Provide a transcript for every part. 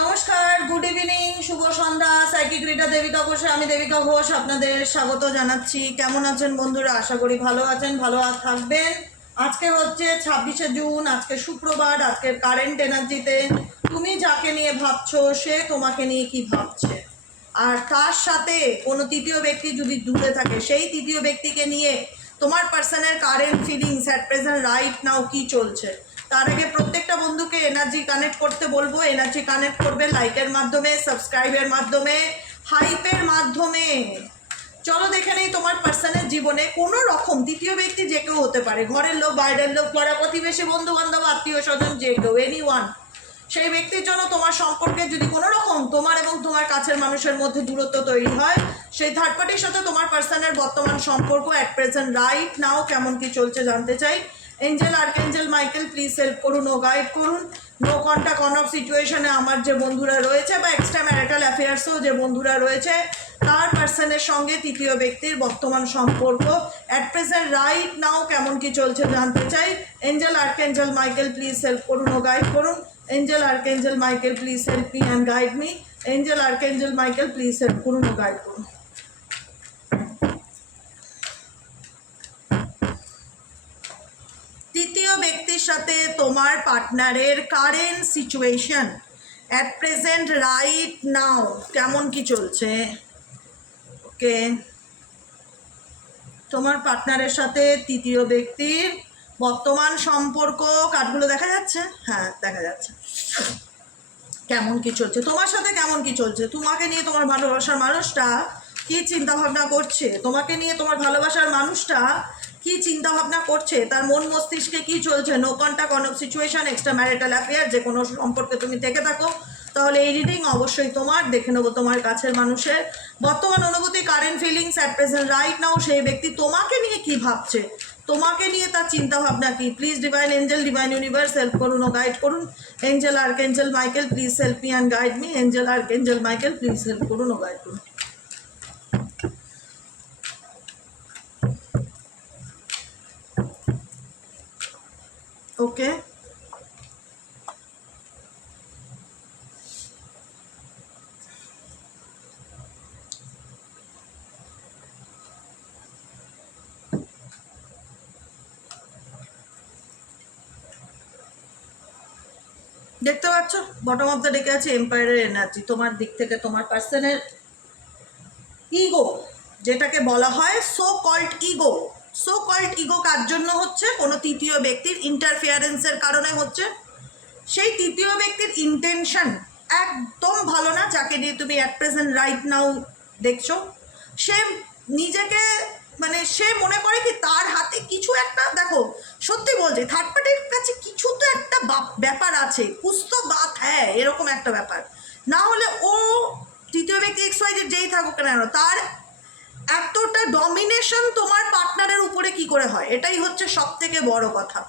নমস্কার, good evening, শুভ সন্ধ্যা। Psychic reader Devika ঘোষে আমি দেবিকা ঘোষ আপনাদের স্বাগত জানাচ্ছি। কেমন আছেন বন্ধুরা? আশা করি ভালো আছেন, ভালো থাকবেন। আজকে হচ্ছে 26শে জুন, আজকে শুক্রবার। আজকের কারেন্ট এনার্জিতে তুমি যাকে নিয়ে ভাবছো সে তোমাকে নিয়ে কি ভাবছে, আর তার সাথে কোনো তৃতীয় ব্যক্তি যদি দূরে থাকে সেই তৃতীয় ব্যক্তিকে নিয়ে তোমার পার্সনের current feelings at present right নাও কি চলছে। তার আগে প্রত্যেকটা বন্ধুকে এনার্জি কানেক্ট করতে বলবো। এনার্জি কানেক্ট করবে লাইকের মাধ্যমে, সাবস্ক্রাইবের মাধ্যমে, হাইপের মাধ্যমে। চলো দেখে নেই তোমার পার্সনের জীবনে কোনো রকম তৃতীয় ব্যক্তি যে কেউ হতে পারে, ঘরের লোক, বাইরের লোক, পাড়া প্রতিবেশী, বন্ধু বান্ধব, আত্মীয় স্বজন, যে কেউ, এনিওয়ান। সেই ব্যক্তির জন্য তোমার সম্পর্কে যদি কোনো রকম তোমার এবং তোমার কাছের মানুষের মধ্যে দূরত্ব তৈরি হয়, সেই থার্ড পার্টির সাথে তোমার পার্সনের বর্তমান সম্পর্ক অ্যাট প্রেজেন্ট রাইট নাও কেমন কি চলছে জানতে চাই। Angel, archangel Michael please help করুন ও গাইড করুন। নো কন্টাক্ট অন অফ সিচুয়েশনে আমার যে বন্ধুরা রয়েছে বা এক্সট্রা ম্যারিটাল অ্যাফেয়ার্সেও যে বন্ধুরা রয়েছে, তার পার্সনের সঙ্গে তৃতীয় ব্যক্তির বর্তমান সম্পর্ক অ্যাট প্রেজেন্ট রাইট নাও কেমন কি চলছে জানতে চাই। Angel, archangel Michael please help করুন ও গাইড করুন। Angel, archangel Michael please help me and guide me. Angel, archangel Michael please help করুন ও গাইড করুন। তৃতীয় ব্যক্তির সাথে তোমার পার্টনারের current situation at present right now কেমন কি চলছে। ওকে, তোমার পার্টনারের সাথে তৃতীয় ব্যক্তির বর্তমান সম্পর্ক, কার্ডগুলো দেখা যাচ্ছে? হ্যাঁ, দেখা যাচ্ছে। কেমন কি চলছে তোমার সাথে, কেমন কি চলছে, তোমাকে নিয়ে তোমার ভালোবাসার মানুষটা কি চিন্তা ভাবনা করছে, তোমাকে নিয়ে তোমার ভালোবাসার মানুষটা কি চিন্তা ভাবনা করছে, তার মন মস্তিষ্কে কি চলছে। No contact on off situation, extramarital affair, যে কোনো সম্পর্কে তুমি থেকে থাকো তাহলে এই রিডিং অবশ্যই তোমার। দেখে নেবো তোমার কাছের মানুষের বর্তমান অনুভূতি, current feelings at present right নাও। সেই ব্যক্তি তোমাকে নিয়ে কি ভাবছে, তোমাকে নিয়ে তার চিন্তা ভাবনা কি। Please divine angel, divine universe help করুন ও গাইড করুন। Angel, archangel Michael please help me and guide me. Angel, archangel Michael please help করুন ও গাইড করুন। ওকে, দেখতে পাচ্ছ বটম অফ দ্য ডেকে আছে এম্পায়ারের এনার্জি। তোমার দিক থেকে তোমার পার্সনের ইগো, যেটাকে বলা হয় so called ego. So called ego কার জন্য হচ্ছে? কোনো তৃতীয় ব্যক্তির ইন্টারফিয়ারেন্সের কারণে হচ্ছে। সেই তৃতীয় ব্যক্তির ইন্টেনশন একদম ভালো না, যাকে নিয়ে তুমি অ্যাট প্রেজেন্ট রাইট নাও দেখছো। সে নিজেকে সে মনে করে কি তার হাতে কিছু একটা, দেখো সত্যি বলছে, থার্ড পার্টির কাছে কিছু তো একটা ব্যাপার আছে, কুছ তো বাত হ্যাঁ, এরকম একটা ব্যাপার। না হলে ও তৃতীয় ব্যক্তি এক্স ওয়াই জেড যেই থাকুক কেন, তার এতটা ডমিনেশন তোমার পার্টনারের উপরে কি করে হয়, এটাই হচ্ছে সব থেকে বড় কথা।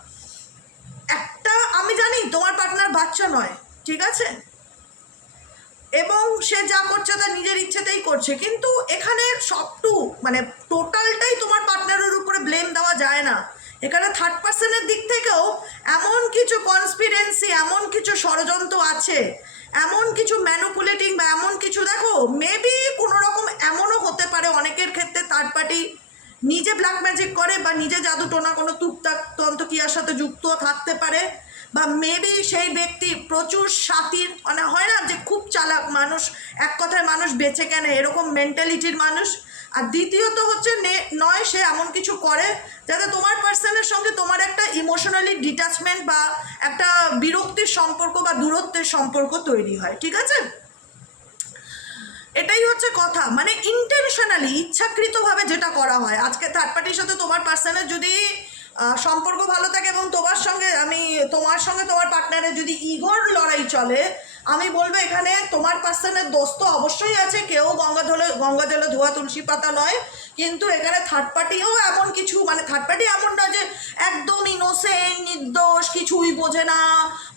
একটা আমি জানি তোমার পার্টনার বাচ্চা নয়, ঠিক আছে, এবং সে যা করছে তার নিজের ইচ্ছেতেই করছে, কিন্তু এখানে সবটু টোটালটাই তোমার পার্টনারের উপরে ব্লেম দেওয়া যায় না। এখানে থার্ড পার্সনের দিক থেকেও এমন কিছু কনস্পিরেন্সি, এমন কিছু ষড়যন্ত্র আছে, এমন কিছু ম্যানুপুলেটিং বা এমন কিছু, দেখো মেবি কোনো রকম এমনও হতে পারে অনেকের ক্ষেত্রে থার্ড পার্টি নিজে ব্ল্যাক ম্যাজিক করে বা নিজে জাদু টোনা কোনো টুকটাক তন্ত্রক্রিয়ার সাথে যুক্ত থাকতে পারে, বা মেবি সেই ব্যক্তি প্রচুর সাতির, হয় না যে খুব চালাক মানুষ, এক কথায় মানুষ বেঁচে কেন, এরকম মেন্টালিটির মানুষ। আর দ্বিতীয়ত হচ্ছে নয় সে এমন কিছু করে যাতে তোমার পার্সনের সঙ্গে তোমার একটা ইমোশনালি ডিট্যাচমেন্ট বা একটা বিরক্তির সম্পর্ক বা দূরত্বের সম্পর্ক তৈরি হয়, ঠিক আছে। এটাই হচ্ছে কথা, ইন্টেনশনালি ইচ্ছাকৃতভাবে যেটা করা হয়। আজকে থার্ড পার্টির সাথে তোমার পার্সনের যদি সম্পর্ক ভালো থাকে এবং তোমার সঙ্গে তোমার পার্টনারের যদি ইগোর লড়াই চলে, আমি বলবো এখানে তোমার পার্সনের দোষ তো অবশ্যই আছে, কেউ গঙ্গা জলে ধোয়া তুলসী পাতা নয়, কিন্তু এখানে থার্ড পার্টিও এমন কিছু, থার্ড পার্টি এমন না যে একদম ইনোসেন্ট, নির্দোষ, কিছুই বোঝে না,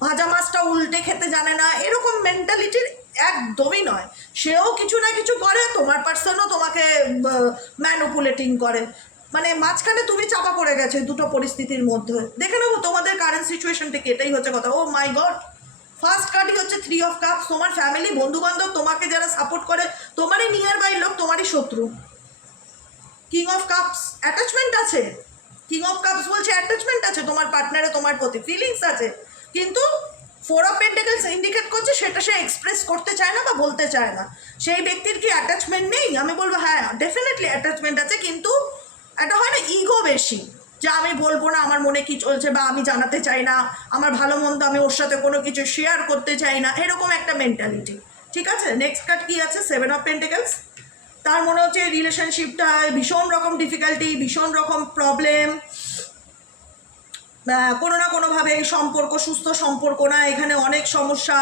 ভাজা মাছটা উল্টে খেতে জানে না, এরকম মেন্টালিটির একদমই নয়। সেও কিছু না কিছু করে, তোমার পার্সনও তোমাকে ম্যানুপুলেটিং করে, মাঝখানে তুমি চাপা পড়ে গেছে দুটো পরিস্থিতির মধ্যে। দেখে নেবো তোমাদের কারেন্ট সিচুয়েশনটা কি, এটাই হচ্ছে কথা। ও মাই গড, ফার্স্ট কার্ডই হচ্ছে 3 থ্রি অফ কাপস, তোমার ফ্যামিলি বন্ধু বান্ধব তোমাকে যারা সাপোর্ট করে, তোমারই নিয়ার বাই লোক তোমারই শত্রু। কিং অফ কাপস, অ্যাটাচমেন্ট আছে। কিং অফ কাপস বলছে অ্যাটাচমেন্ট আছে তোমার পার্টনারে, তোমার প্রতি ফিলিংস আছে, কিন্তু ফোর অফ পেন্টাকেলস ইন্ডিকেট করছে সেটা সে এক্সপ্রেস করতে চায় না বা বলতে চায় না। সেই ব্যক্তির কি অ্যাটাচমেন্ট নেই? আমি বলবো হ্যাঁ ডেফিনেটলি অ্যাটাচমেন্ট আছে, কিন্তু একটা হয় না ইগো বেশি, যে আমি বলবো না আমার মনে কি চলছে, বা আমি জানাতে চাই না আমার ভালো মন্দ, আমি ওর সাথে কোনো কিছু শেয়ার করতে চাই না, এরকম একটা মেন্টালিটি। ঠিক আছে, নেক্সট কার্ড কি আছে? Seven of pentacles. তার মনে হচ্ছে রিলেশনশিপটা ভীষণ রকম ডিফিকাল্টি, ভীষণ রকম প্রবলেম, কোনো না কোনোভাবে এই সম্পর্ক সুস্থ সম্পর্ক না, এখানে অনেক সমস্যা,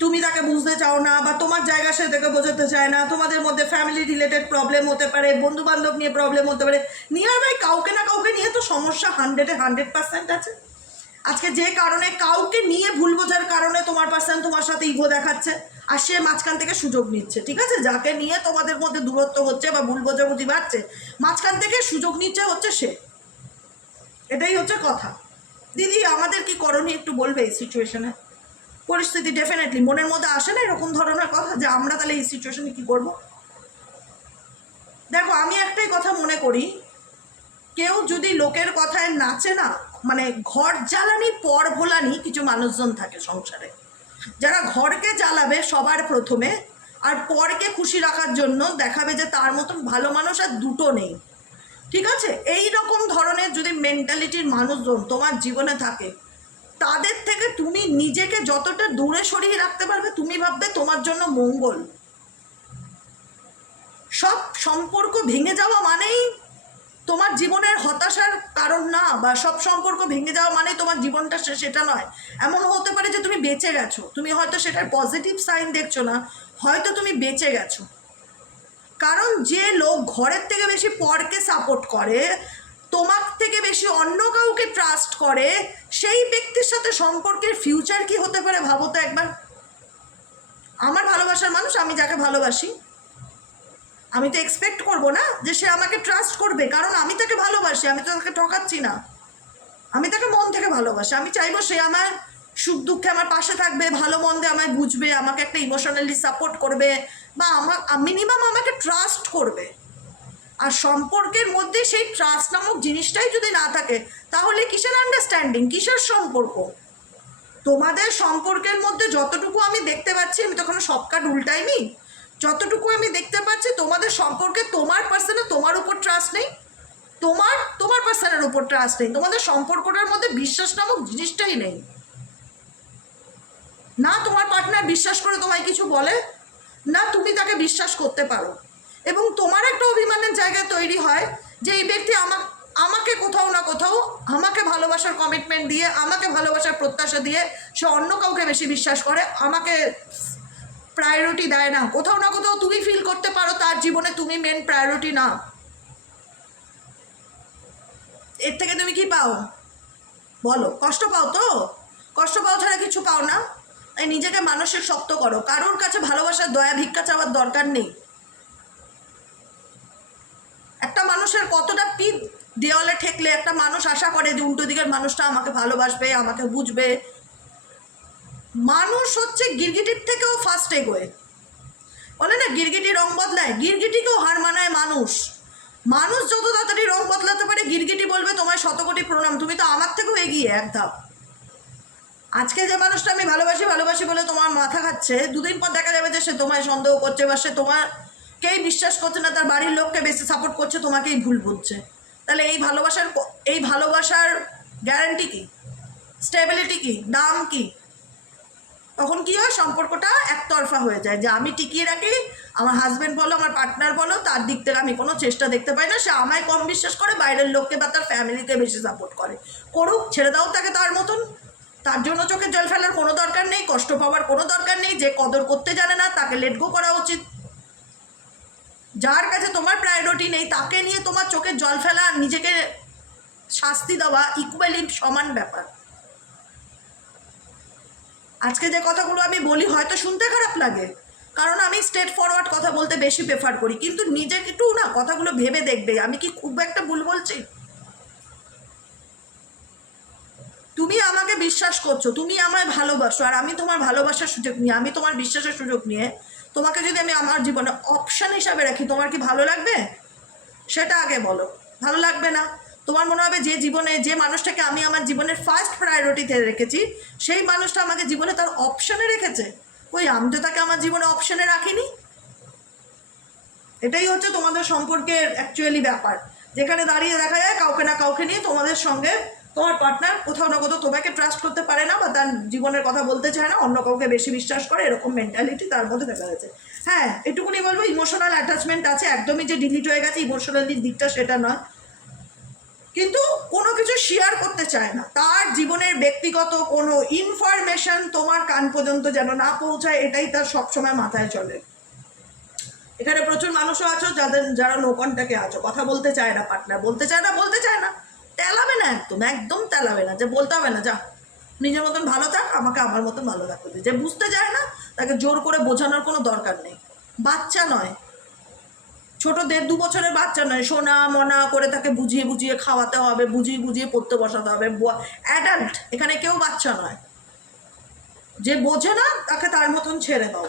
তুমি তাকে বুঝতে চাও না বা তোমার জায়গা সে তাকে বোঝাতে চায় না, তোমাদের মধ্যে ফ্যামিলি রিলেটেড প্রবলেম হতে পারে, বন্ধু বান্ধব নিয়ে প্রবলেম হতে পারে, নিয়ার বাই কাউকে না কাউকে নিয়ে তো সমস্যা 100% আছে। আজকে যে কারণে কাউকে নিয়ে ভুল বোঝার কারণে তোমার পার্সন তোমার সাথে ইগো দেখাচ্ছে, আর সে মাঝখান থেকে সুযোগ নিচ্ছে। ঠিক আছে, যাকে নিয়ে তোমাদের মধ্যে দূরত্ব হচ্ছে বা ভুল বোঝাবুঝি বাড়ছে, মাঝখান থেকে সুযোগ নিচ্ছে হচ্ছে সে। এটাই হচ্ছে কথা। দিদি আমাদের কি করণীয় একটু বলবে এই সিচুয়েশনে? পরিস্থিতি ডেফিনেটলি মনের মধ্যে আসে না এরকম ধরনের কথা, যে আমরা তাহলে এই সিচুয়েশনে কি করব? দেখো আমি একটাই কথা মনে করি, কেউ যদি লোকের কথায় নাচে না, মানে ঘর জ্বালানি পর ভোলানি কিছু মানুষজন থাকে সংসারে, যারা ঘরকে জ্বালাবে সবার প্রথমে, আর পরকে খুশি রাখার জন্য দেখাবে যে তার মতন ভালো মানুষ আর দুটো নেই। ঠিক আছে, এই রকম ধরনের যদি মেন্টালিটির মানুষজন তোমার জীবনে থাকে, তাদের থেকে তুমি নিজেকে যতটা দূরে সরিয়ে রাখতে পারবে, তুমি ভাববে তোমার জন্য মঙ্গল। সব সম্পর্ক ভেঙে যাওয়া মানেই তোমার জীবনের হতাশার কারণ না, বা সব সম্পর্ক ভেঙে যাওয়া মানে তোমার জীবনটা সেটা নয়। এমন হতে পারে যে তুমি বেঁচে গেছো, তুমি হয়তো সেটার পজিটিভ সাইন দেখছো না, হয়তো তুমি বেঁচে গেছো। কারণ যে লোক ঘরের থেকে বেশি পরকে সাপোর্ট করে, তোমার থেকে বেশি অন্য কাউকে ট্রাস্ট করে, সেই ব্যক্তির সাথে সম্পর্কের ফিউচার কি হতে পারে ভাবো তো একবার। আমার ভালোবাসার মানুষ, আমি যাকে ভালোবাসি, আমি তো এক্সপেক্ট করবো না যে সে আমাকে ট্রাস্ট করবে, কারণ আমি তাকে ভালোবাসি, আমি তো তাকে ঠকাচ্ছি না, আমি তাকে মন থেকে ভালোবাসি। আমি চাইবো সে আমার সুখ দুঃখে আমার পাশে থাকবে, ভালো মন্দে আমায় বুঝবে, আমাকে একটা ইমোশনালি সাপোর্ট করবে, বা মিনিমাম আমাকে ট্রাস্ট করবে। আর সম্পর্কের মধ্যে সেই ট্রাস্ট নামক জিনিসটাই যদি না থাকে, তাহলে কিসের আন্ডারস্ট্যান্ডিং, কিসের সম্পর্ক? তোমাদের সম্পর্কের মধ্যে যতটুকু আমি দেখতে পাচ্ছি, আমি তখন সব কার্ড উল্টাইনি, যতটুকু আমি দেখতে পাচ্ছি তোমাদের সম্পর্কে তোমার পার্সনের তোমার উপর ট্রাস্ট নেই, তোমার পার্সনের উপর ট্রাস্ট নেই, তোমাদের সম্পর্কটার মধ্যে বিশ্বাস নামক জিনিসটাই নেই। না তোমার পার্টনার বিশ্বাস করে তোমায় কিছু বলে, না তুমি তাকে বিশ্বাস করতে পারো, এবং তোমার একটা অভিমানের জায়গা তৈরি হয় যে এই ব্যক্তি আমাকে কোথাও না কোথাও আমাকে ভালোবাসার কমিটমেন্ট দিয়ে, আমাকে ভালোবাসার প্রত্যাশা দিয়ে সে অন্য কাউকে বেশি বিশ্বাস করে, আমাকে প্রায়োরিটি দেয় না। কোথাও না কোথাও তুমি ফিল করতে পারো তার জীবনে তুমি মেন প্রায়োরিটি না। এর থেকে তুমি কি পাও বলো? কষ্ট পাও তো? কষ্ট পাও ছাড়া কিছু পাও না। এই নিজেকে মানসিক শক্ত করো, কারোর কাছে ভালোবাসার দয়া ভিক্ষা চাওয়ার দরকার নেই। একটা মানুষের কতটা পিঠ দেওয়ালে ঠেকলে একটা মানুষ আশা করে যে উল্টো দিকের মানুষটা আমাকে ভালোবাসবে, আমাকে বুঝবে। মানুষ হচ্ছে গিরগিটির থেকেও ফার্স্ট এগোয়, বলে না গিরগিটি রং বদলায়, গিরগিটিকেও হার মানায় মানুষ। মানুষ যত তাড়াতাড়ি রং বদলাতে পারে, গিরগিটি বলবে তোমায় শতকোটি প্রণাম, তুমি তো আমার থেকেও এগিয়ে এক ধাপ। আজকে যে মানুষটা আমি ভালোবাসি বলে তোমার মাথা খাচ্ছে, দুদিন পর দেখা যাবে যে সে তোমায় সন্দেহ করছে, বা সে তোমাকেই বিশ্বাস করছে না, তার বাড়ির লোককে বেশি সাপোর্ট করছে, তোমাকেই ভুল বুঝছে। তাহলে এই ভালোবাসার গ্যারান্টি কি? স্টেবিলিটি কি? দাম কি? তখন কি হয়, সম্পর্কটা একতরফা হয়ে যায়, যে আমি টিকিয়ে রাখি, আমার হাজব্যান্ড বলো, আমার পার্টনার বলো, তার দিক থেকে আমি কোনো চেষ্টা দেখতে পাই না, সে আমায় কম বিশ্বাস করে, বাইরের লোককে বা তার ফ্যামিলিকে বেশি সাপোর্ট করে। করুক, ছেড়ে দাও তাকে তার মতন। তার জন্য চোখে জল ফেলার কোনো দরকার নেই, কষ্ট পাওয়ার কোনো দরকার নেই। যে কদর করতে জানে না তাকে লেট গো করা উচিত। যার কাছে তোমার প্রায়োরিটি নেই তাকে নিয়ে তোমার চোখে জল ফেলা আর নিজেকে শাস্তি দেওয়া ইকুয়ালি সমান ব্যাপার। আজকে যে কথাগুলো আমি বলি হয়তো শুনতে খারাপ লাগে, কারণ আমি স্ট্রেট ফরওয়ার্ড কথা বলতে বেশি প্রেফার করি, কিন্তু নিজেকে একটু না কথাগুলো ভেবে দেখবে আমি কি খুব একটা ভুল বলছি। তুমি আমাকে বিশ্বাস করছো, তুমি আমায় ভালোবাসো, আর আমি তোমার ভালোবাসার সুযোগ নিয়ে, আমি তোমার বিশ্বাসের সুযোগ নিয়ে তোমাকে যদি আমি আমার জীবনে অপশান হিসাবে রাখি, তোমার কি ভালো লাগবে? সেটা আগে বলো। ভালো লাগবে না। তোমার মনে হবে যে জীবনে যে মানুষটাকে আমি আমার জীবনের ফার্স্ট প্রায়োরিটিতে রেখেছি, সেই মানুষটা আমাকে জীবনে তার অপশানে রেখেছে। ওই আমি তো তাকে আমার জীবনে অপশানে রাখিনি। এটাই হচ্ছে তোমাদের সম্পর্কের অ্যাকচুয়ালি ব্যাপার, যেখানে দাঁড়িয়ে দেখা যায় কাউকে না কাউকে নিয়ে তোমাদের সঙ্গে তোমার পার্টনার কোথাও না কোথাও তোমাকে ট্রাস্ট করতে পারে না, বা তার জীবনের কথা বলতে চায় না, অন্য কাউকে বেশি বিশ্বাস করে, এরকম মেন্টালিটি তার মধ্যে দেখা যাচ্ছে। হ্যাঁ, এটুকুনি বলবো, ইমোশনাল অ্যাটাচমেন্ট আছে, একদমই যে ডিলিট হয়ে গেছে ইমোশনাল দিকটা সেটা নয়, কিন্তু কোনো কিছু শেয়ার করতে চায় না। তার জীবনের ব্যক্তিগত কোনো ইনফরমেশন তোমার কান পর্যন্ত যেন না পৌঁছায়, এটাই তার সবসময় মাথায় চলে। এখানে প্রচুর মানুষও আছো যারা নো কন্ট্যাক্টে আছো, কথা বলতে চায় না, পার্টনার বলতে চায় না, তেলাবে না, একদম তেলাবে না, যে বলতে হবে না, যা নিজের মতন ভালো থাক, আমাকে আমার মতন ভালো থাকতে দে। যে বুঝতে চায় না তাকে জোর করে বোঝানোর কোনো দরকার নেই। বাচ্চা নয়, ছোট 1.5-2 বছরের বাচ্চা নয়, সোনা মনা করে তাকে বুঝিয়ে বুঝিয়ে খাওয়াতে হবে, বুঝিয়ে পড়তে বসাতে হবে। অ্যাডাল্ট, এখানে কেউ বাচ্চা নয়। যে বোঝে না তাকে তার মতন ছেড়ে দাও,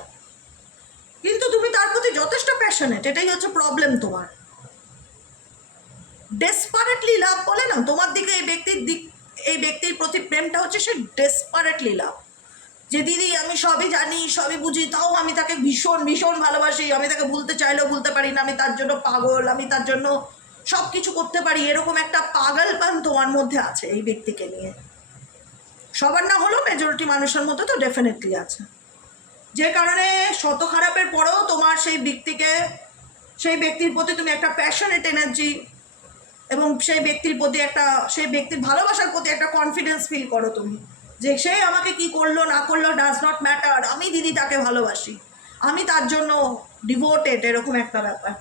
কিন্তু তুমি তার প্রতি যথেষ্ট প্যাশনেট, এটাই হচ্ছে প্রবলেম তোমার। ডেসপারেটলি লাভ বলে না, তোমার দিকে এই ব্যক্তির প্রতি প্রেমটা হচ্ছে সে ডেসপারেটলি লাভ, যে দিদি আমি সবই জানি সবই বুঝি, তাও আমি তাকে ভীষণ ভীষণ ভালোবাসি, আমি তাকে ভুলতে চাইলেও ভুলতে পারি না, আমি তার জন্য পাগল, আমি তার জন্য সব কিছু করতে পারি, এরকম একটা পাগলপান তোমার মধ্যে আছে এই ব্যক্তিকে নিয়ে। সবার না হলেও মেজরিটি মানুষের মধ্যে তো ডেফিনেটলি আছে, যে কারণে শত খারাপের পরেও তোমার সেই ব্যক্তির প্রতি তুমি একটা প্যাশনেট এনার্জি এবং সেই ব্যক্তির ভালোবাসার প্রতি একটা কনফিডেন্স ফিল করো তুমি, যে সে আমাকে কি করলো না করলো ডাজ নট ম্যাটার, আমি দিদি তাকে ভালোবাসি, আমি তার জন্য ডিভোটেড, এরকম একটা ব্যাপার।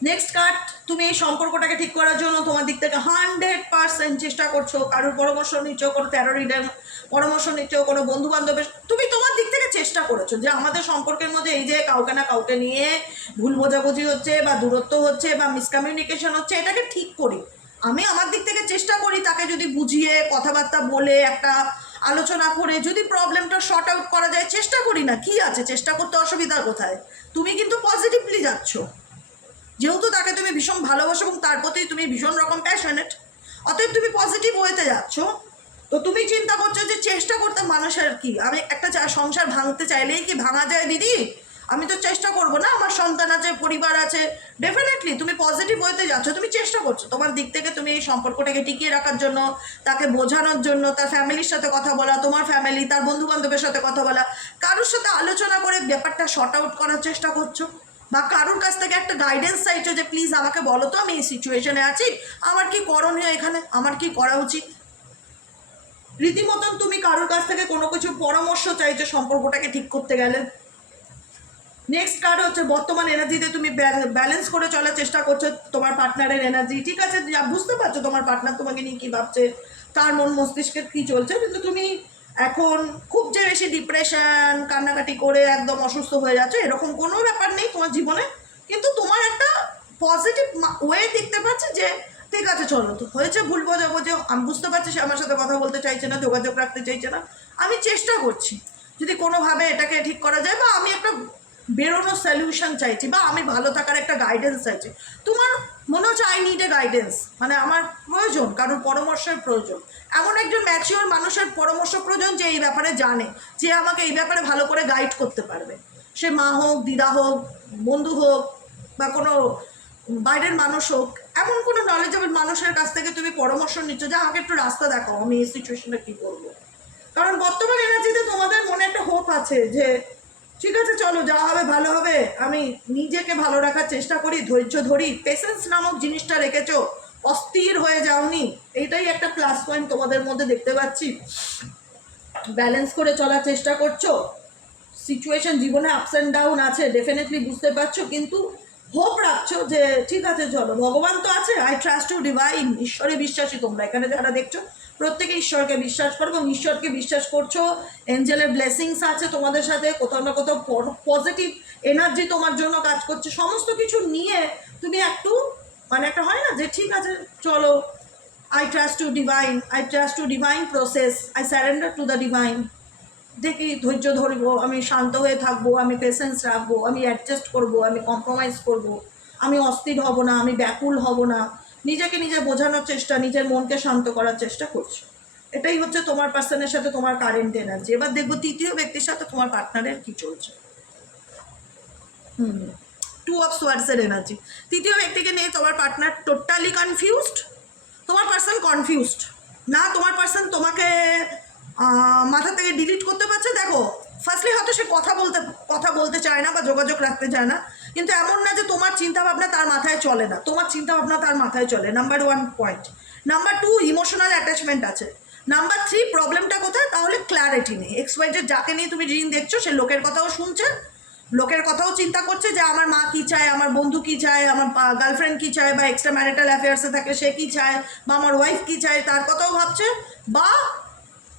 নেক্সট কার্ড, তুমি এই সম্পর্কটাকে ঠিক করার জন্য তোমার দিক থেকে 100% চেষ্টা করছো, কারোর পরামর্শ নিচ্ছ, কোনো ট্যারোরিডের পরামর্শ নিচ্ছ, কোনো বন্ধু বান্ধবের, তুমি তোমার দিক থেকে চেষ্টা করেছো যে আমাদের সম্পর্কের মধ্যে এই যে কাউকে না কাউকে নিয়ে ভুল বোঝাবুঝি হচ্ছে বা দূরত্ব হচ্ছে বা মিসকমিউনিকেশন হচ্ছে, এটাকে ঠিক করি। আমি আমার দিক থেকে চেষ্টা করি তাকে যদি বুঝিয়ে কথাবার্তা বলে একটা আলোচনা করে যদি প্রবলেমটা শর্ট আউট করা যায়, চেষ্টা করি না, কি আছে চেষ্টা করতে, অসুবিধা কোথায়? তুমি কিন্তু পজিটিভলি যাচ্ছ, যেহেতু তাকে তুমি ভীষণ ভালোবাসো এবং তার প্রতি তুমি ভীষণ রকম প্যাশনেট, অতএব তুমি পজিটিভ ওয়েতে যাচ্ছ। তো তুমি চিন্তা করছো যে চেষ্টা করতে মানুষের কি, আমি একটা সংসার ভাঙতে চাইলেই কি ভাঙা যায় দিদি? আমি তো চেষ্টা করবো না, আমার সন্তান আছে, পরিবার আছে, ডেফিনেটলি তুমি পজিটিভ ওয়েতে যাচ্ছ, তুমি চেষ্টা করছো তোমার দিক থেকে, তুমি এই সম্পর্কটাকে টিকিয়ে রাখার জন্য, তাকে বোঝানোর জন্য, তার ফ্যামিলির সাথে কথা বলা, তোমার ফ্যামিলি, তার বন্ধু বান্ধবের সাথে কথা বলা, কারোর সাথে আলোচনা করে ব্যাপারটা শর্ট আউট করার চেষ্টা করছো, বা কারোর কাছ থেকে একটা গাইডেন্স চাইছো যে প্লিজ আমাকে বলো তো আমি এই সিচুয়েশনে আছি, আমার কি করণীয়, এখানে আমার কি করা উচিত। রীতিমতন তুমি কারোর কাছ থেকে কোনো কিছু পরামর্শ চাইছো সম্পর্কটাকে ঠিক করতে গেলে। নেক্সট কার্ড হচ্ছে বর্তমান এনার্জিতে তুমি ব্যালেন্স করে চলার চেষ্টা করছো তোমার পার্টনারের এনার্জি, ঠিক আছে, যা বুঝতে পারছো তোমার পার্টনার তোমাকে নিয়ে কী ভাবছে, তার মন মস্তিষ্কে কী চলছে, কিন্তু তুমি এখন খুব যে বেশি ডিপ্রেশন কান্নাকাটি করে একদম অসুস্থ হয়ে যাচ্ছে এরকম কোনো ব্যাপার নেই তোমার জীবনে, কিন্তু তোমার একটা পজিটিভ ওয়ে দেখতে পাচ্ছি যে ঠিক আছে চলো, তো হয়েছে ভুল বোঝাবুঝি, আমি বুঝতে পারছি সে আমার সাথে কথা বলতে চাইছে না, যোগাযোগ রাখতে চাইছে না, আমি চেষ্টা করছি যদি কোনোভাবে এটাকে ঠিক করা যায়, বা আমি একটা বেরোনোর সলিউশন চাইছি, বা আমি ভালো থাকার একটা গাইডেন্স চাইছি। তোমার মনে হচ্ছে আই নিড এ গাইডেন্স, মানে আমার প্রয়োজন, কারোর পরামর্শের প্রয়োজন, এমন একজন ম্যাচিওর মানুষের পরামর্শ প্রয়োজন যে এই ব্যাপারে জানে, যে আমাকে এই ব্যাপারে ভালো করে গাইড করতে পারবে, সে মা হোক, দিদা হোক, বন্ধু হোক, বা কোনো বাইরের মানুষ হোক, এমন কোনো নলেজেবল মানুষের কাছ থেকে তুমি পরামর্শ নিচ্ছ যে আমাকে একটু রাস্তা দেখাও, আমি এই সিচুয়েশনটা কী করবো। কারণ বর্তমান এনার্জিতে তোমাদের মনে একটা হোপ আছে যে ঠিক আছে চলো যা হবে ভালো হবে, আমি নিজেকে ভালো রাখার চেষ্টা করি, ধৈর্য ধরি, পেশেন্স নামক জিনিসটা রেখেছো, অস্থির হয়ে যাওনি, এইটাই একটা প্লাস পয়েন্ট তোমাদের মধ্যে দেখতে পাচ্ছি। ব্যালেন্স করে চলার চেষ্টা করছো, সিচুয়েশন জীবনে আপস অ্যান্ড ডাউন আছে ডেফিনেটলি বুঝতে পারছো, কিন্তু হোপ রাখছো যে ঠিক আছে চলো ভগবান তো আছে, আই ট্রাস্ট টু ডিভাইন, ঈশ্বরে বিশ্বাসী তোমরা এখানে যারা দেখছো প্রত্যেকে ঈশ্বরকে বিশ্বাস করো এবং ঈশ্বরকে বিশ্বাস করছো, এঞ্জেলের ব্লেসিংস আছে তোমাদের সাথে, কোথাও না কোথাও পজিটিভ এনার্জি তোমার জন্য কাজ করছে, সমস্ত কিছু নিয়ে তুমি একটু মানে একটা হয় না যে ঠিক আছে চলো I trust to divine, I trust to divine process, I surrender to the divine. দেখি ধৈর্য ধরবো, আমি শান্ত হয়ে থাকবো, আমি পেশেন্স রাখবো, আমি অ্যাডজাস্ট করবো, আমি কম্প্রোমাইজ করবো, আমি অস্থির হব না, আমি ব্যাকুল হব না, নিজেকে নিজে বোঝানোর চেষ্টা, নিজের মনকে শান্ত করার চেষ্টা করছো। এটাই হচ্ছে তোমার পার্সনের সাথে তোমার কারেন্ট এনার্জি। এবার দেখবো তৃতীয় ব্যক্তির সাথে তোমার পার্টনারের কী চলছে। টু অফ সোয়ার্ডসের এনার্জি। তৃতীয় ব্যক্তিকে নিয়ে তোমার পার্টনার টোটালি কনফিউজড। তোমার পার্সন কনফিউজড না, তোমার পার্সন তোমাকে মাথা থেকে ডিলিট করতে পারছে। দেখো, ফার্স্টলি হয়তো সে কথা বলতে চায় না বা যোগাযোগ রাখতে চায় না, কিন্তু এমন না যে তোমার চিন্তাভাবনা তার মাথায় চলে না, তোমার চিন্তাভাবনা তার মাথায় চলে। Number 1 point. Number 2, emotional attachment আছে। নাম্বার 3, প্রবলেমটা কোথায়? তাহলে ক্ল্যারিটি নেই। এক্সওয়াইজেড যাকে নিয়ে তুমি রিডিং দেখছো সে লোকের কথাও শুনছে, লোকের কথাও চিন্তা করছে যে আমার মা কী চায়, আমার বন্ধু কী চায়, আমার গার্লফ্রেন্ড কী চায়, বা এক্সট্রা ম্যারিটাল অ্যাফেয়ার্সে থাকে সে কী চায়, বা আমার ওয়াইফ কী চায় তার কথাও ভাবছে, বা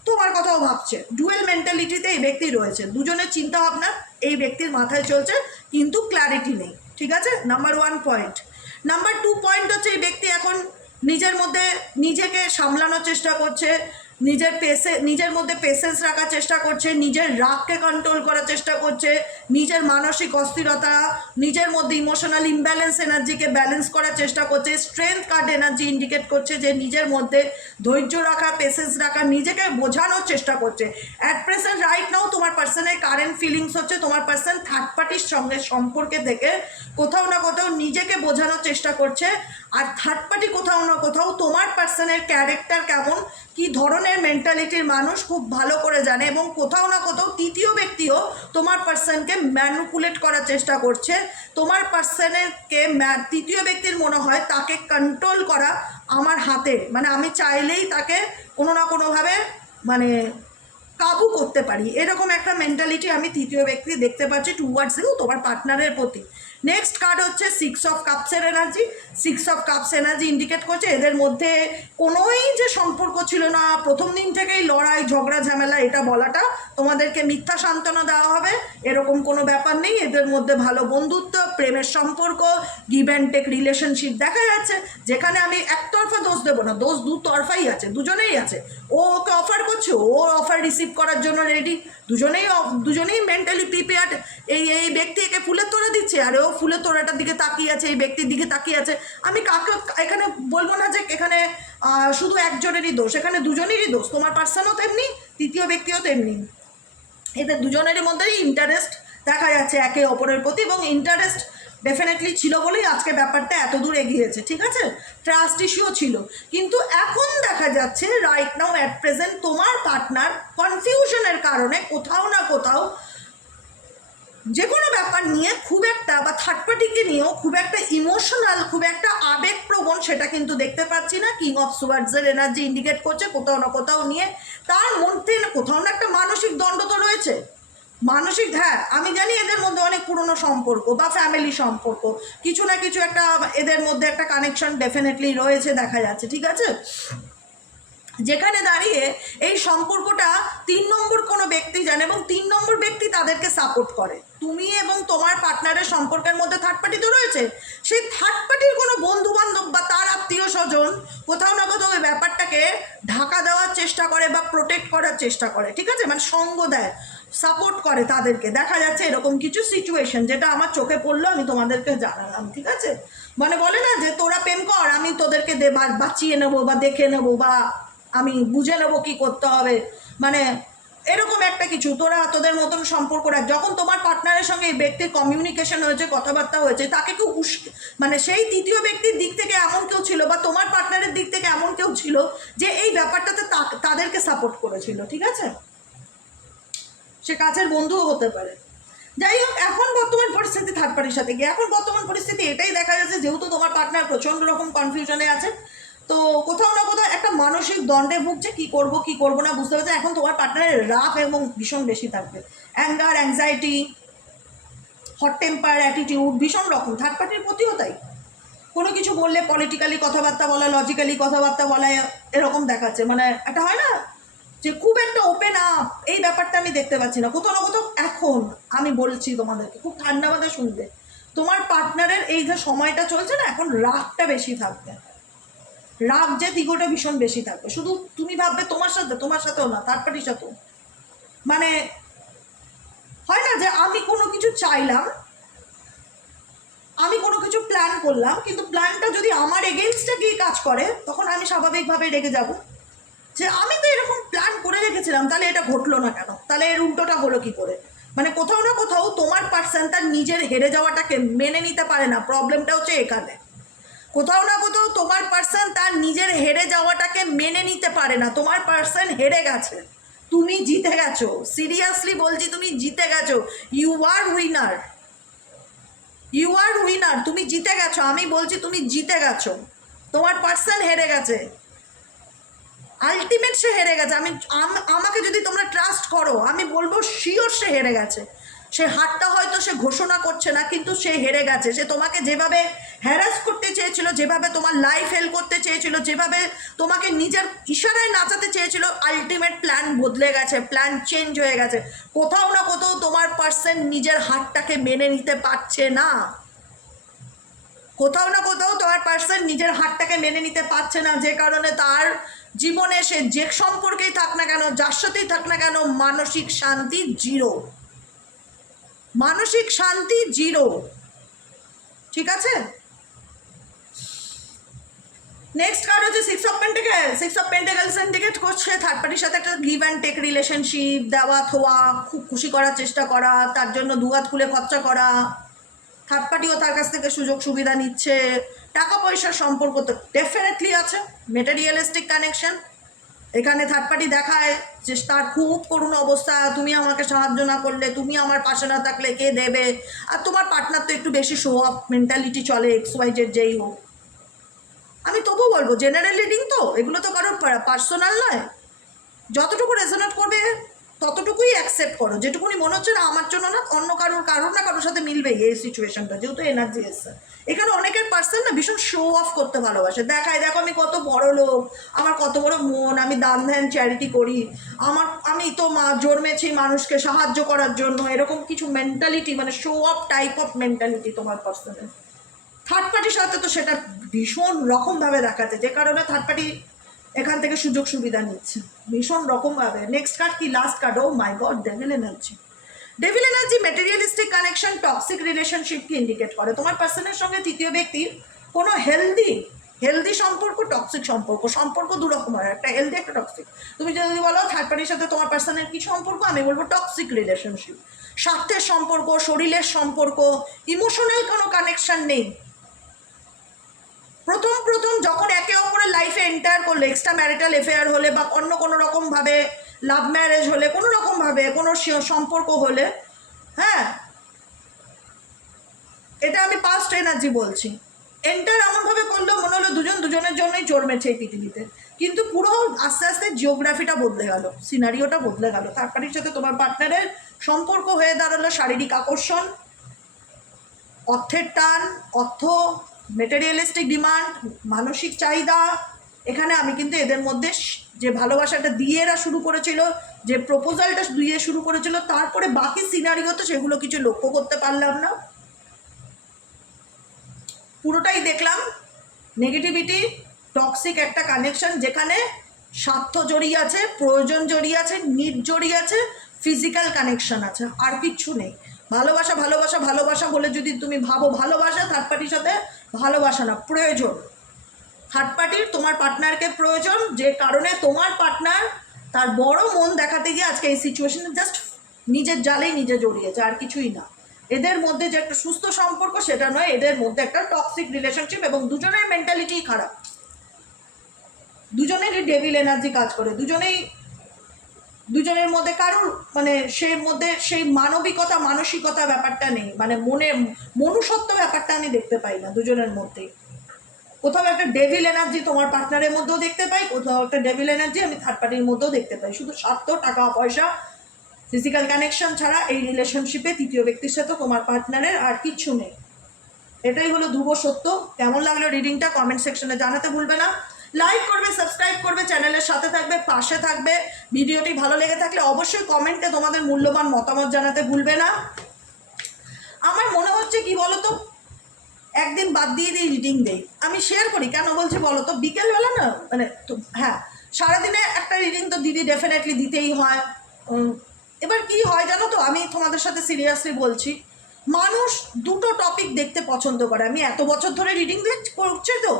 তোমার কথাও ভাবছে। ডুয়েল মেন্টালিটিতে এই ব্যক্তি রয়েছে, দুজনের চিন্তা ভাবনা এই ব্যক্তির মাথায় চলছে, কিন্তু ক্ল্যারিটি নেই। ঠিক আছে, নাম্বার 1 পয়েন্ট। নাম্বার 2 পয়েন্ট হচ্ছে এই ব্যক্তি এখন নিজের মধ্যে নিজেকে সামলানোর চেষ্টা করছে, নিজের মধ্যে পেশেন্স রাখার চেষ্টা করছে, নিজের রাগকে কন্ট্রোল করার চেষ্টা করছে, নিজের মানসিক অস্থিরতা, নিজের মধ্যে ইমোশনাল ইমব্যালেন্স এনার্জিকে ব্যালেন্স করার চেষ্টা করছে। স্ট্রেংথ কার্ড এনার্জি ইন্ডিকেট করছে যে নিজের মধ্যে ধৈর্য রাখা, পেশেন্স রাখা, নিজেকে বোঝানোর চেষ্টা করছে। অ্যাট প্রেজেন্ট রাইট নাও তোমার পার্সনের কারেন্ট ফিলিংস হচ্ছে তোমার পার্সন থার্ড পার্টির সঙ্গে সম্পর্কে থেকে কোথাও না কোথাও নিজেকে বোঝানোর চেষ্টা করছে। আর থার্ড পার্টি কোথাও না কোথাও তোমার পার্সনের ক্যারেক্টার কেমন, কি ধরনের মেন্টালিটির মানুষ খুব ভালো করে জানে, এবং কোথাও না কোথাও তৃতীয় ব্যক্তিও তোমার পার্সনকে ম্যানিপুলেট করার চেষ্টা করছে। তোমার পার্সনেরকে তৃতীয় ব্যক্তির মনে হয় তাকে কন্ট্রোল করা আমার হাতে, মানে আমি চাইলেই তাকে কোনো না কোনোভাবে মানে কাবু করতে পারি, এরকম একটা মেন্টালিটি আমি তৃতীয় ব্যক্তি দেখতে পাচ্ছি টুয়ার্ডস ইউ, তোমার পার্টনারের প্রতি। নেক্সট কার্ড হচ্ছে 6 অফ কাপসের energy. 6 of cups energy indicate করছে এদের মধ্যে কোনোই যে সম্পর্ক ছিল না, প্রথম দিন থেকেই লড়াই ঝগড়া ঝামেলা, এটা বলাটা তোমাদেরকে মিথ্যা সান্ত্বনা দেওয়া হবে। এরকম কোনো ব্যাপার নেই, এদের মধ্যে ভালো বন্ধুত্ব, প্রেমের সম্পর্ক, গিভ অ্যান্ড টেক রিলেশনশিপ দেখা যাচ্ছে, যেখানে আমি একতরফা দোষ দেবো না, দোষ দুতরফাই আছে, দুজনেই আছে। ও ওকে অফার করছে, ও অফার রিসিভ করার জন্য রেডি, দুজনেই মেন্টালি প্রিপেয়ার্ড। এই ব্যক্তি একে ফুলের তোড়া দিচ্ছে, আর ও ফুলের তোড়াটার দিকে তাকিয়ে আছে, এই ব্যক্তির দিকে তাকিয়ে আছে। আমি কাকে এখানে বলবো না যে এখানে শুধু একজনেরই দোষ, এখানে দুজনেরই দোষ। তোমার পার্সনও তেমনি, তৃতীয় ব্যক্তিও তেমনি। এদের দুজনেরই মধ্যেই ইন্টারেস্ট দেখা যাচ্ছে একে অপরের প্রতি, এবং ইন্টারেস্ট ডেফিনেটলি ছিল বলেই আজকে ব্যাপারটা এত দূর এগিয়েছে। ঠিক আছে, ট্রাস্ট ইস্যুও ছিল, কিন্তু এখন দেখা যাচ্ছে রাইট নাও অ্যাট প্রেজেন্ট তোমার পার্টনার কনফিউশনের কারণে কোথাও না কোথাও যে কোনো ব্যাপার নিয়ে খুব একটা, বা থার্ড পার্টিকে নিয়েও খুব একটা ইমোশনাল, খুব একটা আবেগপ্রবণ সেটা কিন্তু দেখতে পাচ্ছি না। কিং অফ সোয়ার্ডসের এনার্জি ইন্ডিকেট করছে কোথাও না কোথাও নিয়ে তার মধ্যে কোথাও না একটা মানসিক দ্বন্দ্ব তো রয়েছে। মানসিক, হ্যাঁ আমি জানি এদের মধ্যে অনেক পুরনো সম্পর্ক বা ফ্যামিলি সম্পর্ক, কিছু না কিছু একটা এদের মধ্যে একটা কানেকশন ডেফিনেটলি রয়েছে দেখা যাচ্ছে। ঠিক আছে, যেখানে দাঁড়িয়ে এই সম্পর্কটা 3 নম্বর কোনো ব্যক্তি জানে, এবং 3 নম্বর ব্যক্তি তাদেরকে সাপোর্ট করে। তুমি এবং তোমার পার্টনারের সম্পর্কের মধ্যে থার্ড পার্টি তো রয়েছে, সেই থার্ড পার্টির কোনো বন্ধু বান্ধব বা তার আত্মীয় স্বজন কোথাও না কোথাও ওই ব্যাপারটাকে ঢাকা দেওয়ার চেষ্টা করে বা প্রোটেক্ট করার চেষ্টা করে। ঠিক আছে, মানে সঙ্গ দেয়, সাপোর্ট করে তাদেরকে। দেখা যাচ্ছে এরকম কিছু সিচুয়েশন, যেটা আমার চোখে পড়লো, আমি তোমাদেরকে জানালাম। ঠিক আছে, মানে বলে না যে তোরা প্রেম কর, আমি তোদেরকে বাঁচিয়ে নেবো বা দেখে নেবো, বা আমি বুঝে নেবো কী করতে হবে, মানে এরকম একটা কিছু। তোদের মতন সম্পর্ক রাখ। যখন তোমার পার্টনারের সঙ্গে এই ব্যক্তির কমিউনিকেশন হয়েছে, কথাবার্তা হয়েছে, তাকে কেউ মানে সেই তৃতীয় ব্যক্তির দিক থেকে এমন কেউ ছিল, বা তোমার পার্টনারের দিক থেকে এমন কেউ ছিল যে এই ব্যাপারটাতে তাদেরকে সাপোর্ট করেছিল। ঠিক আছে, সে কাছের বন্ধুও হতে পারে। যাই হোক, এখন বর্তমান পরিস্থিতি থার্ড পার্টির সাথে গিয়ে, এখন বর্তমান পরিস্থিতি এটাই দেখা যাচ্ছে, যেহেতু তোমার পার্টনার প্রচণ্ড রকম কনফিউশনে আছে, তো কোথাও না কোথাও একটা মানসিক দ্বন্দ্বে ভুগছে, কী করবো না বুঝতে পারছে। এখন তোমার পার্টনারের রাগ এবং ভীষণ বেশি থাকবে, anger, anxiety, hot temper, attitude ভীষণ রকম। থার্ড পার্টির প্রতিও তাই, কোনো কিছু বললে পলিটিক্যালি কথাবার্তা বলা, লজিক্যালি কথাবার্তা বলা, এরকম দেখাচ্ছে। মানে একটা হয় না যে খুব একটা ওপেন আপ, এই ব্যাপারটা আমি দেখতে পাচ্ছি না কোথাও না কোথাও। এখন আমি বলছি তোমাদেরকে, খুব ঠান্ডা মাথায় শুনবে, তোমার পার্টনারের এই যে সময়টা চলছে না, এখন রাগটা বেশি থাকবে। রাগ যে ইগোটা ভীষণ বেশি থাকবে। শুধু তুমি ভাববে তোমার সাথেও না, থার্ড পার্টির সাথেও। মানে হয় না যে আমি কোনো কিছু চাইলাম, আমি কোনো কিছু প্ল্যান করলাম, কিন্তু প্ল্যানটা যদি আমার এগেনস্টে গিয়ে কাজ করে, তখন আমি স্বাভাবিকভাবে রেগে যাব যে আমি তো এরকম প্ল্যান করে রেখেছিলাম, তাহলে এটা ঘটলো না কেন, তাহলে এর উল্টোটা হলো কি করে। মানে কোথাও না কোথাও তোমার পার্সন তার নিজের হেরে যাওয়াটাকে মেনে নিতে পারে না। প্রবলেমটা হচ্ছে এখানে, কোথাও না কোথাও তোমার পার্সন তার নিজের হেরে যাওয়াটাকে মেনে নিতে পারে না। তোমার পার্সন হেরে গেছে, তুমি জিতে গেছো। সিরিয়াসলি বলছি, তুমি জিতে গেছো। You are winner, you are winner, তুমি জিতে গেছো। আমি বলছি তুমি জিতে গেছো, তোমার পার্সন হেরে গেছে, আলটিমেট সে হেরে গেছে। আমাকে যদি তোমরা ট্রাস্ট করো, আমি বলবো শিওর সে হেরে গেছে। সে হারটা হয়তো সে ঘোষণা করছে না, কিন্তু সে হেরে গেছে। সে তোমাকে যেভাবে হ্যারাস করতে চেয়েছিল, যেভাবে তোমার লাইফ হেল করতে চেয়েছিল, যেভাবে তোমাকে নিজের ইশারায় নাচাতে চেয়েছিল, আলটিমেট প্ল্যান বদলে গেছে, প্ল্যান চেঞ্জ হয়ে গেছে। কোথাও না কোথাও তোমার পার্সন নিজের হারটাকে মেনে নিতে পারছে না, কোথাও না কোথাও তোমার পার্সন নিজের হারটাকে মেনে নিতে পারছে না, যে কারণে তার জীবনে সে যে সম্পর্কেই থাক না কেন, যার সাথেই থাক না কেন, মানসিক শান্তি জিরো, মানসিক শান্তি জিরো। ঠিক আছে, নেক্সট কার্ড হচ্ছে সিক্স অফ পেন্টিকেলস ইন্ডিকেট করছে থার্ড পার্টির সাথে একটা গিভ অ্যান্ড টেক রিলেশনশিপ, দেওয়া থোয়া, খুব খুশি করার চেষ্টা করা, তার জন্য দুহাত খুলে খরচা করা। থার্ড পার্টিও তার কাছ থেকে সুযোগ সুবিধা নিচ্ছে। টাকা পয়সার সম্পর্ক তো ডেফিনেটলি আছে, মেটেরিয়ালিস্টিক কানেকশন। এখানে থার্ড পার্টি দেখায় যে তার খুব করুণ অবস্থা, তুমি আমাকে সাহায্য না করলে, তুমি আমার পাশে না থাকলে কে দেবে। আর তোমার পার্টনার তো একটু বেশি শো অফ মেন্টালিটি চলে, এক্স ওয়াই জেড যেই হোক। আমি তবু বলবো জেনারেল রিডিং তো, এগুলো তো কারোর পার্সোনাল নয়। যতটুকু রেজোনেট করবে ততটুকুই অ্যাকসেপ্ট করো। যেটুকুনি মনে হচ্ছে না আমার জন্য না, অন্য কারোর না কারোর সাথে মিলবেই এই সিচুয়েশনটা, যেহেতু এনার্জি এসছে। এখানে অনেকের পার্সন না ভীষণ শো অফ করতে ভালোবাসে, দেখায় দেখো আমি কত বড় লোক, আমার কত বড় মন, আমি দান ধ্যান চ্যারিটি করি, আমি তো জন্মেছি মানুষকে সাহায্য করার জন্য, এরকম কিছু মেন্টালিটি, মানে show off type of mentality তোমার পার্সনের। থার্ড পার্টির সাথে তো সেটা ভীষণ রকমভাবে দেখাতে, যে কারণে থার্ড পার্টি এখান থেকে সুযোগ সুবিধা নিচ্ছে ভীষণ রকমভাবে। নেক্সট কার্ড কি, last card, oh my god, devil energy. Devil energy materialistic connection, toxic রিলেশনশিপকে ইন্ডিকেট করে। তোমার পার্সনের সঙ্গে তৃতীয় ব্যক্তির কোনো হেলদি সম্পর্ক, টক্সিক সম্পর্ক দু রকম হয়, একটা হেলদি একটা টক্সিক। তুমি যদি বলো থার্ড পার্টির সাথে তোমার পার্সনের কি সম্পর্ক, আমি বলবো টক্সিক রিলেশনশিপ। স্বার্থের সম্পর্ক, শরীরের সম্পর্ক, ইমোশনাল কোনো কানেকশন নেই। প্রথম যখন একে অপরের লাইফে এন্টার করলে, এক্সট্রা ম্যারিটাল অ্যাফেয়ার হলে বা অন্য কোনো রকমভাবে লাভ ম্যারেজ হলে, কোনো রকমভাবে কোনো সম্পর্ক হলে, হ্যাঁ, এটা আমি পাস্ট এনার্জি বলছি, এন্টার এমনভাবে করলেও মনে হলো দুজনের জন্যই জন্মেছে এই পৃথিবীতে, কিন্তু পুরো আস্তে আস্তে জিওগ্রাফিটা বদলে গেল, সিনারিওটা বদলে গেল। তার পার্টির সাথে তোমার পার্টনারের সম্পর্ক হয়ে দাঁড়ালো শারীরিক আকর্ষণ, অর্থের টান, মেটেরিয়ালিস্টিক ডিমান্ড, মানসিক চাহিদা। এখানে আমি কিন্তু এদের মধ্যে যে ভালোবাসাটা দিয়ে এরা শুরু করেছিল, যে প্রপোজালটা দিয়ে শুরু করেছিল, তারপরে বাকি সিনারিও তো সেগুলো কিছু লক্ষ্য করতে পারলাম না। পুরোটাই দেখলাম নেগেটিভিটি, টক্সিক একটা কানেকশন, যেখানে স্বার্থ জড়িয়ে আছে, প্রয়োজন জড়িয়ে আছে, নিড জড়িয়ে আছে, ফিজিক্যাল কানেকশন আছে, আর কিচ্ছু নেই। ভালোবাসা বলে যদি তুমি ভাবো ভালোবাসা, থার্ড পার্টির সাথে ভালোবাসা না, প্রয়োজন। থার্ড পার্টির তোমার পার্টনারকে প্রয়োজন, যে কারণে তোমার পার্টনার তার বড় মন দেখাতে গিয়ে আজকে এই সিচুয়েশনে জাস্ট নিজের জালেই নিজে জড়িয়েছে, আর কিছুই না। এদের মধ্যে যে একটা সুস্থ সম্পর্ক সেটা নয়, এদের মধ্যে একটা টক্সিক রিলেশনশিপ, এবং দুজনের মেন্টালিটিই খারাপ, দুজনেরই ডেভিল এনার্জি কাজ করে, দুজনের মধ্যে কারোর মানে সেই মানসিকতা ব্যাপারটা নেই, মানে মনুষ্যত্ব ব্যাপারটা আমি দেখতে পাই না দুজনের মধ্যেই। কোথাও একটা ডেভিল এনার্জি তোমার পার্টনারের মধ্যেও দেখতে পাই, কোথাও একটা ডেভিল এনার্জি আমি থার্ড পার্টির মধ্যেও দেখতে পাই। শুধু স্বার্থ, টাকা পয়সা, ফিজিক্যাল কানেকশন ছাড়া এই রিলেশনশিপে তৃতীয় ব্যক্তির সাথে তোমার পার্টনারের আর কিচ্ছু নেই। এটাই হলো ধ্রুব সত্য। কেমন লাগলো রিডিংটা কমেন্ট সেকশনে জানাতে ভুলবে না। লাইক করবে, সাবস্ক্রাইব করবে, চ্যানেলের সাথে থাকবে, পাশে থাকবে। ভিডিওটি ভালো লেগে থাকলে অবশ্যই কমেন্টে তোমাদের মূল্যবান মতামত জানাতে ভুলবে না। আমার মনে হচ্ছে কি বলতো, একদিন বাদ দিয়ে দিই রিডিং দেই। আমি শেয়ার করি, কেন বলছি বলো তো, বিকেলবেলা না মানে তো হ্যাঁ, সারাদিনে একটা রিডিং তো দিদি ডেফিনেটলি দিতেই হয়। এবার কি হয় জানো তো, আমি তোমাদের সাথে সিরিয়াসলি বলছি, মানুষ দুটো টপিক দেখতে পছন্দ করে। আমি এত বছর ধরে রিডিং করছি তো,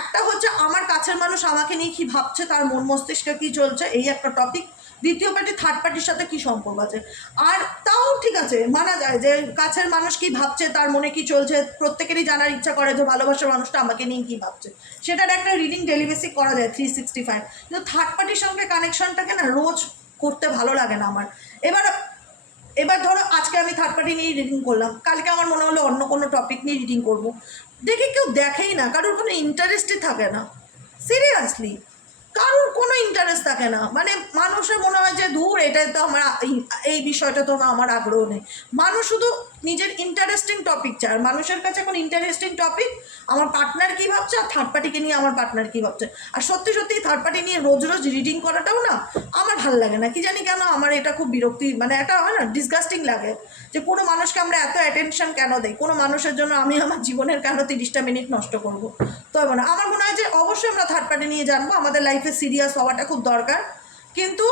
একটা হচ্ছে আমার কাছের মানুষ আমাকে নিয়ে কী ভাবছে, তার মন মস্তিষ্কে কী চলছে, এই একটা টপিক। দ্বিতীয় পার্টি থার্ড পার্টির সাথে কী সম্পর্ক আছে। আর তাও ঠিক আছে, মানা যায় যে কাছের মানুষ কী ভাবছে, তার মনে কী চলছে, প্রত্যেকেরই জানার ইচ্ছা করে যে ভালোবাসার মানুষটা আমাকে নিয়ে কী ভাবছে। সেটার একটা রিডিং ডেলি বেসিক করা যায় 365। কিন্তু থার্ড পার্টির সঙ্গে কানেকশনটাকে না রোজ করতে ভালো লাগে না আমার। এবার ধরো আজকে আমি থার্ড পার্টি নিয়ে রিডিং করলাম, কালকে আমার মনে হলো অন্য কোনো টপিক নিয়ে রিডিং করবো, দেখি কেউ দেখেই না, কারোর কোনো ইন্টারেস্টই থাকে না। সিরিয়াসলি কারোর কোনো ইন্টারেস্ট থাকে না, মানে মানুষের মনে হয় যে দূর, এটাই তো আমার এই বিষয়টা তো আমার আগ্রহ নেই। মানুষ শুধু নিজের ইন্টারেস্টিং টপিক চায়। আর মানুষের কাছে এখন ইন্টারেস্টিং টপিক আমার পার্টনার কী ভাবছে, আর থার্ড পার্টিকে নিয়ে আমার পার্টনার কী ভাবছে। আর সত্যি সত্যি থার্ড পার্টি নিয়ে রোজ রোজ রিডিং করাটাও না আমার ভালো লাগে না, কি জানি কেন আমার এটা খুব বিরক্তি, মানে একটা হয় না ডিসগাস্টিং লাগে যে কোনো মানুষকে আমরা এত অ্যাটেনশন কেন দিই, কোনো মানুষের জন্য আমি আমার জীবনের কেন 30টা মিনিট নষ্ট করবো। তো মানে আমার মনে হয় যে অবশ্যই আমরা থার্ড পার্টি নিয়ে জানবো, আমাদের লাইফে সিরিয়াস হওয়াটা খুব দরকার। কিন্তু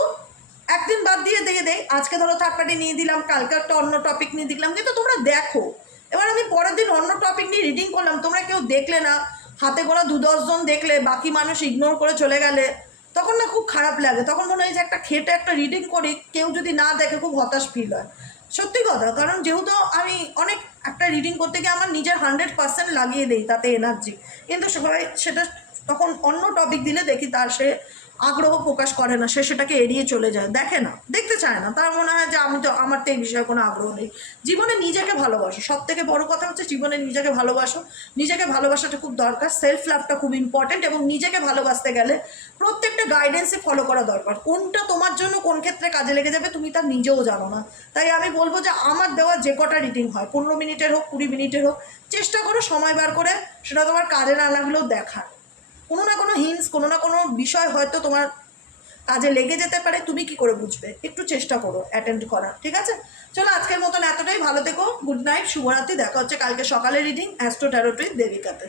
একদিন বাদ দিয়ে দেই, আজকে ধরো থার্ড পার্টি নিয়ে দিলাম, কালকে একটা অন্য টপিক নিয়ে দিলাম, কিন্তু তোমরা দেখো। এবার আমি পরের দিন অন্য টপিক নিয়ে রিডিং করলাম, তোমরা কেউ দেখলে না, হাতে গোনা 2-10 জন দেখলে, বাকি মানুষ ইগনোর করে চলে গেলে, তখন না খুব খারাপ লাগে। তখন মনে হয় যে একটা খেটে একটা রিডিং করি, কেউ যদি না দেখে খুব হতাশ ফিল হয়। সত্যি কথা, কারণ যেহেতু আমি অনেক একটা রিডিং করতে গিয়ে আমার নিজের 100% লাগিয়ে দিই তাতে এনার্জি, কিন্তু সবাই সেটা তখন অন্য টপিক দিলে দেখি তার সে আগ্রহ প্রকাশ করে না, সে সেটাকে এড়িয়ে চলে যায়, দেখে না, দেখতে চায় না। তার মনে হয় যে আমার তো এই বিষয়ে কোনো আগ্রহ নেই। জীবনে নিজেকে ভালোবাসো, সব থেকে বড় কথা হচ্ছে জীবনে নিজেকে ভালোবাসো। নিজেকে ভালোবাসাটা খুব দরকার, সেলফ লাভটা খুব ইম্পর্টেন্ট। এবং নিজেকে ভালোবাসতে গেলে প্রত্যেকটা গাইডেন্সে ফলো করা দরকার। কোনটা তোমার জন্য কোন ক্ষেত্রে কাজে লেগে যাবে তুমি তা নিজেও জানো না। তাই আমি বলবো যে আমার দেওয়া যে কটা রিডিং হয়, 15 মিনিটের হোক 20 মিনিটের হোক, চেষ্টা করো সময় বার করে সেটা তোমার কাজে না লাগলেও দেখার। কোনো না কোনো হিন্টস, কোনো না কোনো বিষয় হয়তো তোমার কাজে লেগে যেতে পারে, তুমি কি করে বুঝবে? একটু চেষ্টা করো অ্যাটেন্ড করার, ঠিক আছে? চলো আজকের মতন এতটাই, ভালো থেকো, গুড নাইট, শুভরাত্রি। দেখা হচ্ছে কালকে সকালে রিডিং অ্যাস্ট্রো ট্যারোট উইথ দেবিকাতে।